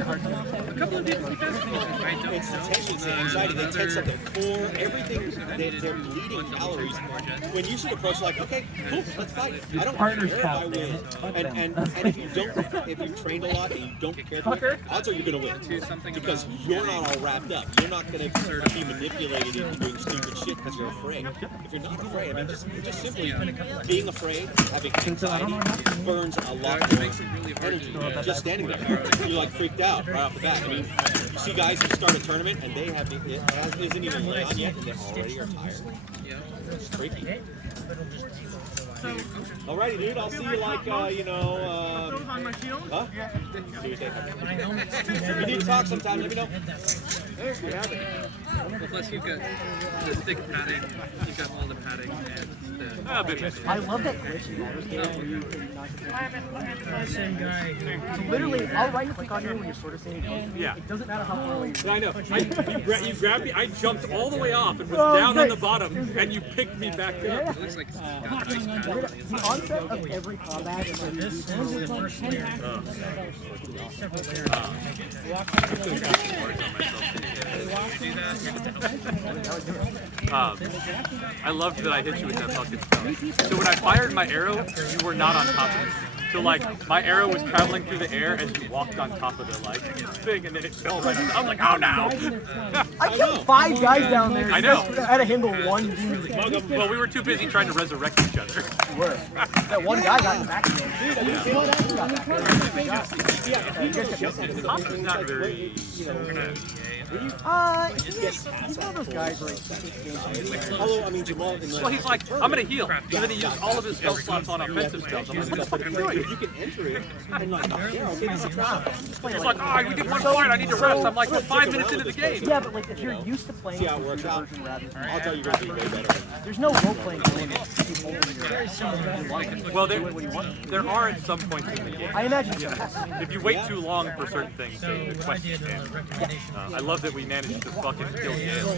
A couple of people It's the tension, it's the anxiety, they tense up their core, everything, they're bleeding calories. When you should approach like, okay, cool, let's fight. I don't care if I win. And if you've trained a lot and you don't care for it, odds are you're going to win. Because you're not all wrapped up. You're not going to be manipulated into doing stupid shit because you're afraid. If you're not afraid, I mean, just simply being afraid, having anxiety, burns a lot more energy. Just standing there, you're like freaked out right off the bat. I mean, you see guys who start a tournament and they have it isn't even on yet and they already are tired. It's freaky. Alrighty, dude. I'll see you like, huh? See you if you need to talk sometime, let me know. Plus you've got the thick padding, you've got all the padding and the... I love that glitch in Baldur's Gate where you can knock it down. So literally, I'll right-click on you when you're sort of saying yeah. It doesn't matter how far away you I know. You grabbed me, I jumped all the way off and was down on the bottom, and you picked me back up. It looks like it's got nice padding. The onset of every combat is when you do I loved that I hit you with that fucking spell. So when I fired my arrow, you were not on top of it. So like, my arrow was traveling through the air as you walked on top of the like thing, and then it fell right on. I was like, oh no! I killed 5 guys down there. I know. I had to handle one dude. Well, we were too busy trying to resurrect each other. We were. That one guy got in the back of He's not very... he's one of those guys where Although, I mean, Jamal... Well, he's like, I'm gonna heal. And then he used all of his spell slots on offensive spells. I'm like, what the fuck are you doing? You can enter it and like, He's like, oh, we did one fight, I need to rest. I'm like, we're 5 minutes into the game. Yeah, but like if you're used to playing see how it works out. I'll tell you what to do way better. there's no role playing game. Well, there are at some points in the game. I imagine so. If you wait too long for certain things, the quests change. I love that we managed to fucking kill Gale.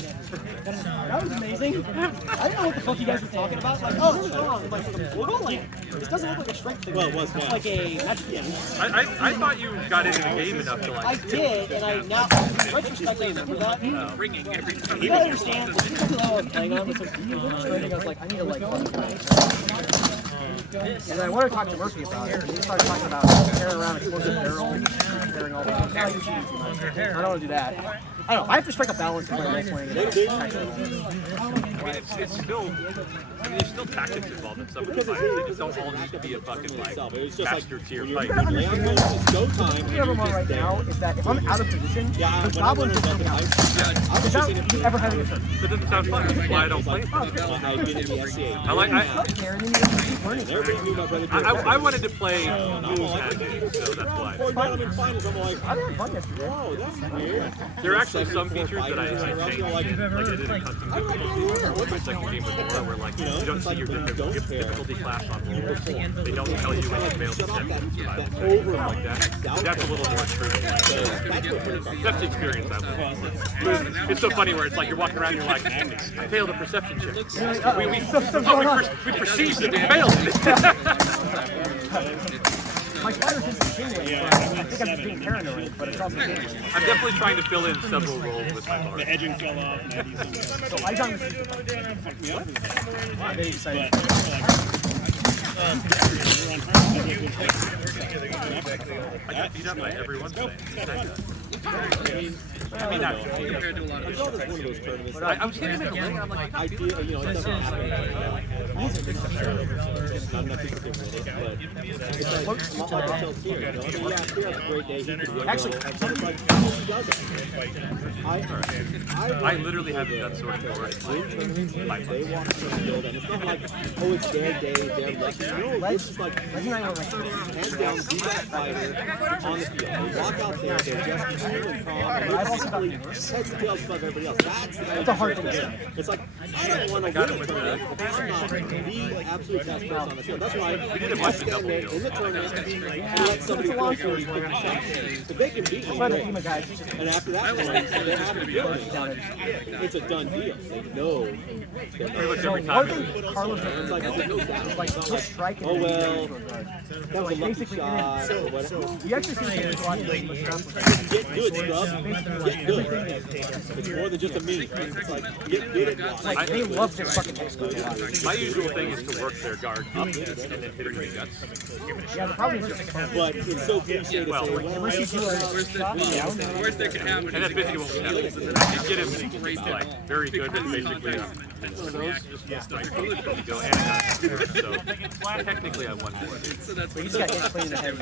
That was amazing. I didn't know what the fuck you guys were talking about. Like, oh, this is wrong. Like, the portal? Like, this doesn't look like a strength thing. Well, it was It's like a magic thing. I thought you got into the game enough to I like... did, and I now, retrospectively, remember that. Ringing every time. You gotta understand, the people that I was playing on was like, frustrating. I was like, I need to like, and then I wanted to talk to Murphy about it, and he started talking about carrying around explosive barrel, and carrying all that. I don't want to do that. I don't know, I have to strike a balance when I'm role-playing it. I mean, it's still... I mean, there's still tactics involved in some of the fights. They just don't all need to be a fucking, like, master tier fight. It's go time. The other one right now is that if I'm out of position, the goblins are coming out. Without you ever having a turn. That doesn't sound fun. That's why I don't play it. I wanted to play rules as so that's why. I didn't have fun yesterday. There are actually some features that I changed, like I did a custom difficulty my second game before, where like you don't see your difficulty class on rolls. They don't tell you when you fail the step like that. That's a little more true. That's the experience I want. It's so funny where it's like you're walking around and you're like, I failed a perception check. We perceived that we failed it. My spider sense is changing. I think I'm just being paranoid, but it's also changing. I'm definitely trying to fill in several roles with my bard. The edging fell off. So I got this. I'm very excited. I got beat up by everyone today. I mean, not Compared to a lot of One of those tournaments. I was hitting him in the leg, and I'm like, I feel, you know, it doesn't happen. Not enough people can win it, but it's like, not like a tilt here, you know? I mean, yeah, Spear has a great day. He could win. Actually, something like, he doesn't. I literally haven't done sort of more. They walk to the field, and it's not like, oh, it's their day, they're lucky. No, this is like, hands down, the best fighter on the field. They walk out there, they're just cool and calm, and they're basically heads and tails above everybody else. That's a hard thing to say. It's like, I don't want to win a tournament, but I'm not the absolute best person on the show. That's why We did a I bunch of stand double there deals. in the tournament and let somebody throw 40, 50 shots. If they can beat me, But the great. team of guys, it's just And after that point, they have to beat me. It's a done deal. They know. Pretty much so every one time. thing Carlos does Like, is like he'll strike and oh, then he well, goes to a guard. that was a Like lucky basically, shot or whatever. you actually see him a lot of things stuff. Get good, scrub. Get good. It's more than just a meme. It's like, get good at blocking. Like they love this fucking high school a lot. My usual thing is to work their guard up and then hit him in the guts. Yeah, the problem is just But it's so cliche to say, well, unless you do a shot down, The worst that can happen And that's is basically what we have. You get him like very good, but basically just like go and so technically I won more. so that's you just got hit clean in the head.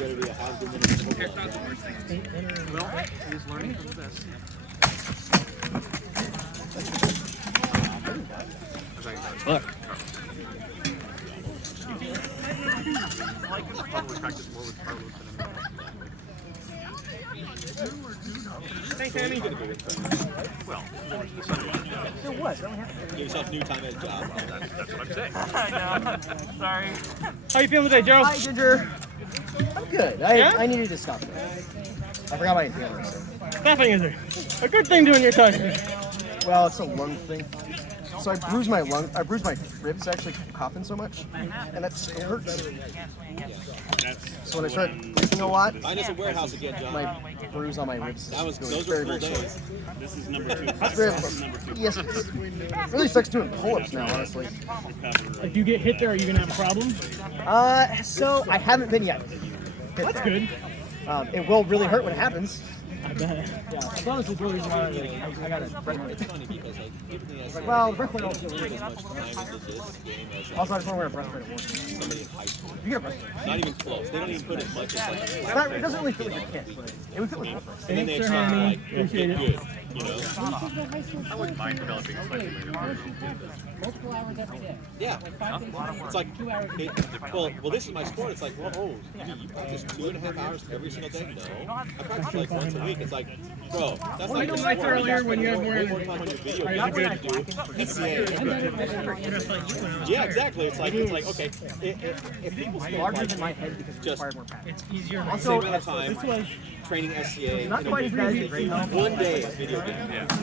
Literally a has-been in football. not the worst thing. Well, he's learning from the best. Look. I probably practice more with Carlos than Thanks, Andy. well, It was. That only happened. Give yourself new time at a job. that's what I'm saying. Sorry. How you feeling today, Joe? Hi, Ginger. I'm good. I needed to stop there. I forgot my inhaler. Nothing is there. A good thing doing your time. Well, it's a lung thing. So I bruised my ribs actually coughing so much, and that still hurts. So when I started drinking a lot, Find us a warehouse again, John. my bruise on my ribs That was, goes those very, were full very days. This is number 2. That's very, yes, it really sucks doing pull-ups now, honestly. If you get hit there, are you gonna have a problem? So I haven't been yet. That's good. It will really hurt when it happens. I bet. Yeah, as long as the reason why I got it. It's funny because, like, even the SEC Well, the breastplate also as really much time into this game as Also, I just want to wear a breastplate at work. somebody in high school. You get a breastplate. Not even close. They don't even put as much as, like, It's not, it doesn't really fit with your kit, but it would fit with your breast. and then they Thanks, expect, Ernie. like, Appreciate get it. good, you know? I wouldn't mind developing a slightly later. Multiple hours every day. Yeah. It's like, well, this is my sport. It's like, well, oh, you practice 2.5 hours every single day? No. I practice like once a week. It's like, bro, that's like I said earlier when you have way more time on your video game than you do SCA. Yeah, exactly. It's like, okay, if people spend Larger like than my head because it just required more practice. It's easier. the Also, same amount of time training SCA not in a quite as week, bad as the one day of video game. It does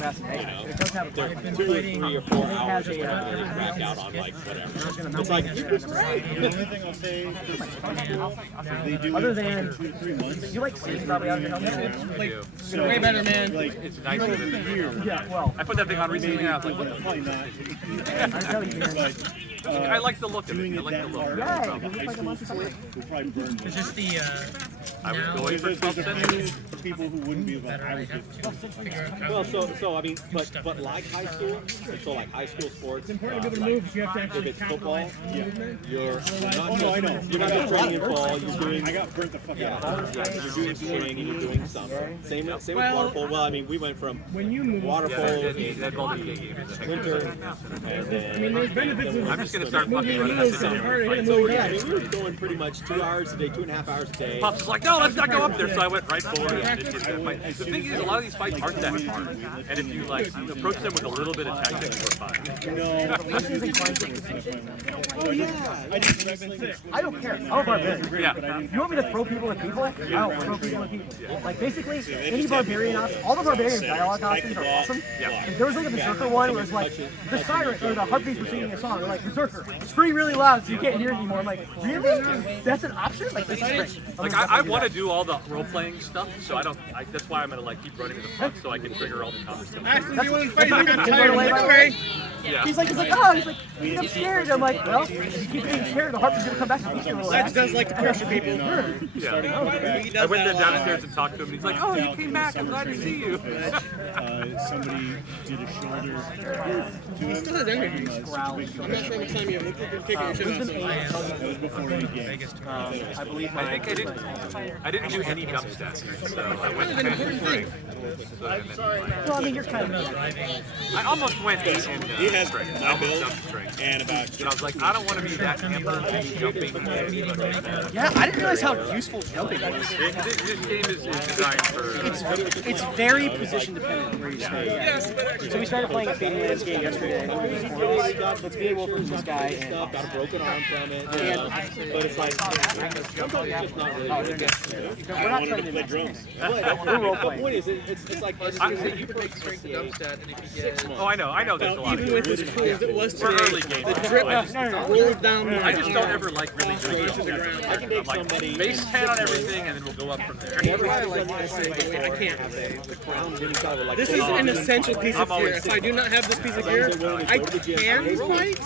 have a They're practice. 2 or 3 or 4 hours just like really cracked out on like whatever. It's like, The only thing I'll say for some people is they do Other it than, for 2 to 3 months. you like seeing probably out of your helmet? So, way better, man. Like, It's nicer than the year. Yeah, well, I put that thing on recently and I was like, what? probably not. I tell you, man. But I like the look of it. doing I it like the that look. far Yeah, from it looks high like a school monster sport will probably burn me. Just the I was going for There's a 12 few cents. people who wouldn't be about. I would just well, so I mean, but like high school, so like high school sports, important to be able to like, move. You have to if actually it's football, you're not Oh no, I know. you're not just training in fall, you're doing I got burnt the fuck out. you're doing swimming and you're doing summer. Same with water polo. Well, I mean, we went from when you move. water polo That ball game is a winter, and I mean, there's benefits in I'm just gonna start moving fucking your running nose. that It's hard to hit a so move. yeah, I mean, we were going pretty much 2 hours a day, 2.5 hours a day. Pops was like, no, let's not go up there. So I went right forward. And it did that fight. The thing is, a lot of these fights aren't that hard. And if you like approach them with a little bit of tactics, we're fine. Oh yeah. I did wrestling. I don't care. I'll barbarian. Yeah. You want me to throw people at people? I don't throw people at people. Like basically, any barbarian, all the barbarian dialogue options are awesome. Like, there was like a Berserker one where it was like the siren or the heartbeat were singing a song. They're like Berserker, scream really loud so you can't hear it anymore. I'm like, really? That's an option? Like this is great. Like I want to do all the role playing stuff, so that's why I'm gonna like keep running to the front so I can trigger all the conversations. Actually, you want to fight? I got That's tired. the way Like, my okay. Yeah. He's like, I'm scared. I'm like, well, if you keep being scared, the heartbeat's gonna come back and beat you a little That ass. does like to pressure people. Yeah. I went then downstairs and talked to him, and he's like, "Oh, you came back. I'm glad to see you." Somebody did a shoulder to him. Still has energy. Such a big concussion. next time you look at your ticket, you should I believe I think I didn't do any jump stats, so I went to Panther strength. Well, I mean, you're kind of. I almost went 8 in He has strength. I my almost build jumped strength. and about But I was like, I don't want to be that hampered jumping. Yeah, I didn't realize how useful jumping is. This game is designed for. It's very position dependent where you stay. So we started playing a fading lands game yesterday. Let's be able to this guy and got a broken arm from it. But it's like sometimes it's just not really working. we're not trying to Play drums. We're role The playing. point is, it's like You can make strength a dump stat, and if you get Oh, I know there's a lot of Even with as cool as it was for today, early games. the drip rolled down my I just don't ever like really doing jump stats. I can make I'm like, somebody base 10 on everything, and then we'll go up from there. never I has like done I say, anything wait, I before. can't say. The crown getting kind of like This is an essential piece of gear. If I do not have this piece of gear, I can fight.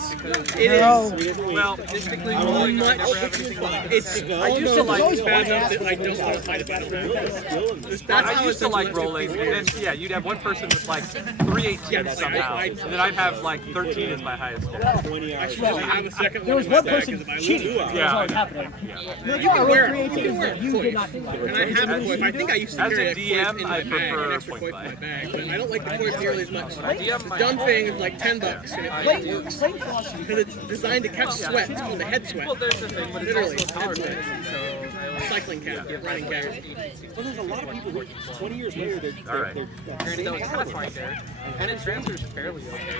It is Well, statistically much. rolling, I never have anything It's I used to like. bad enough that I don't want to fight a battle. That's I how used to like essential rolling, this and piece of then yeah, you'd have one person with like 318 somehow, and then I'd have like 13 as my highest stat. 20 hours. gear. I have a second There one was in my one bag, person 'cause if I cheating. lose, That was Yeah, always I know. happening. you can wear it. You can wear it. You did not do that. And I have a koi. I think I used to As carry a a koi DM, in my I bag, prefer an extra point koi buy. in my bag, but I don't like the koi nearly as much. DM The might dumb thing is like $10, and it works Playing philosophy. because it's designed to catch sweat. It's called the head sweat. Well, there's the thing, but it's Literally, also power head based, sweat. so I always Cycling cat, running cat. Well, there's a lot of people who 20 years later they're Alright. granted that was Pathfinder, and it transfers fairly okay.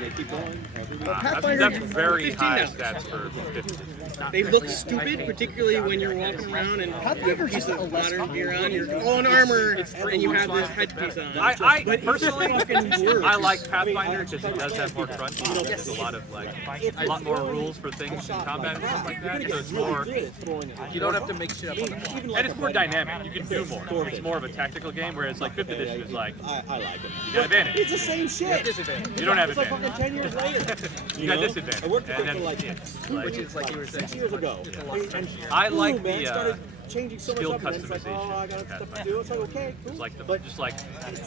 they keep going. That's very 15 high now. stats for 50. They look stupid, particularly when you're walking around and you have a piece of modern gear on. You're all in armor, and you have this headpiece on. I But personally, fucking works. I like Pathfinder because it does have more crunch. There's a lot of a lot more rules for things in combat and stuff like that. So it's more, You don't have to make shit up on the fly. and it's more dynamic. You can do more. It's more of a tactical game, whereas like 5th edition is like I like it. you got advantage. It's the same shit. Disadvantage. You don't have It's like advantage. fucking 10 years later. You got disadvantage. I worked with And it for then, like, Which is like you were saying. 6 years ago. And I boom, like man, the started changing so much skill up, and then it's like, oh, I got customization. stuff to do. It's like, okay, cool. It's like But just like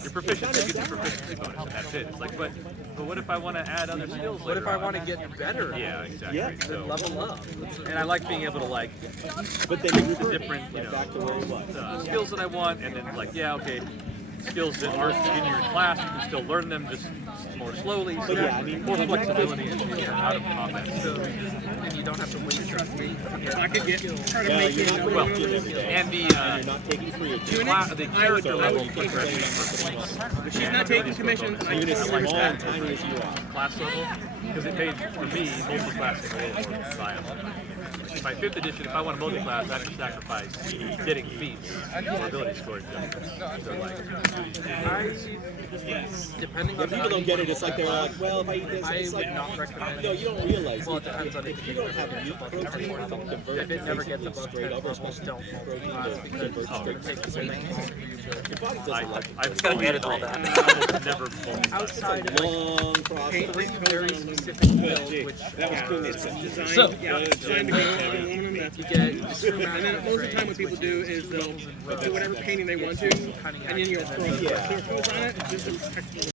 your proficiency, you get the proficiency bonus, and that's it. It's like, but what if I want to add other skills? What if I want to? to get better? Yeah, exactly. Yeah. So, Level up. and I like being able to like But then you the revert different, back to where it was. skills that I want, and then like, yeah, okay, skills that aren't in your class, you can still learn them just more slowly. So yeah, I mean, more flexibility in out of combat. So, And you don't have to waste your fate. If I could get try to Yeah, make you're it not well, going to get everything. and the You're not taking free. the character level progression for points. if she's not taking commissions, I Even can as like small that. and tiny as you are. Class level because it made for me multi-classing a little more viable. My 5th edition, if I want a multi-class, I have to sacrifice getting feats or ability scores. So like, Depending Yeah, on people don't get it. It's like they're like, well, if I eat this, I it's like, would not recommend no, you don't realize. Well, it depends on if you don't have meat protein, convert If it never gets basically above straight 10 up, or levels, especially don't meat protein, class to because convert straight it takes to away your body doesn't like it. I've gotta edit all that. Almost never multi-class. outside of Long process. three very specific builds, which That was cool. designed, So- yeah, it's designed to get every one of them. That's you get extreme and then most of the time what people do is they'll do whatever painting they want to, and then you'll throw their photos on it just to protect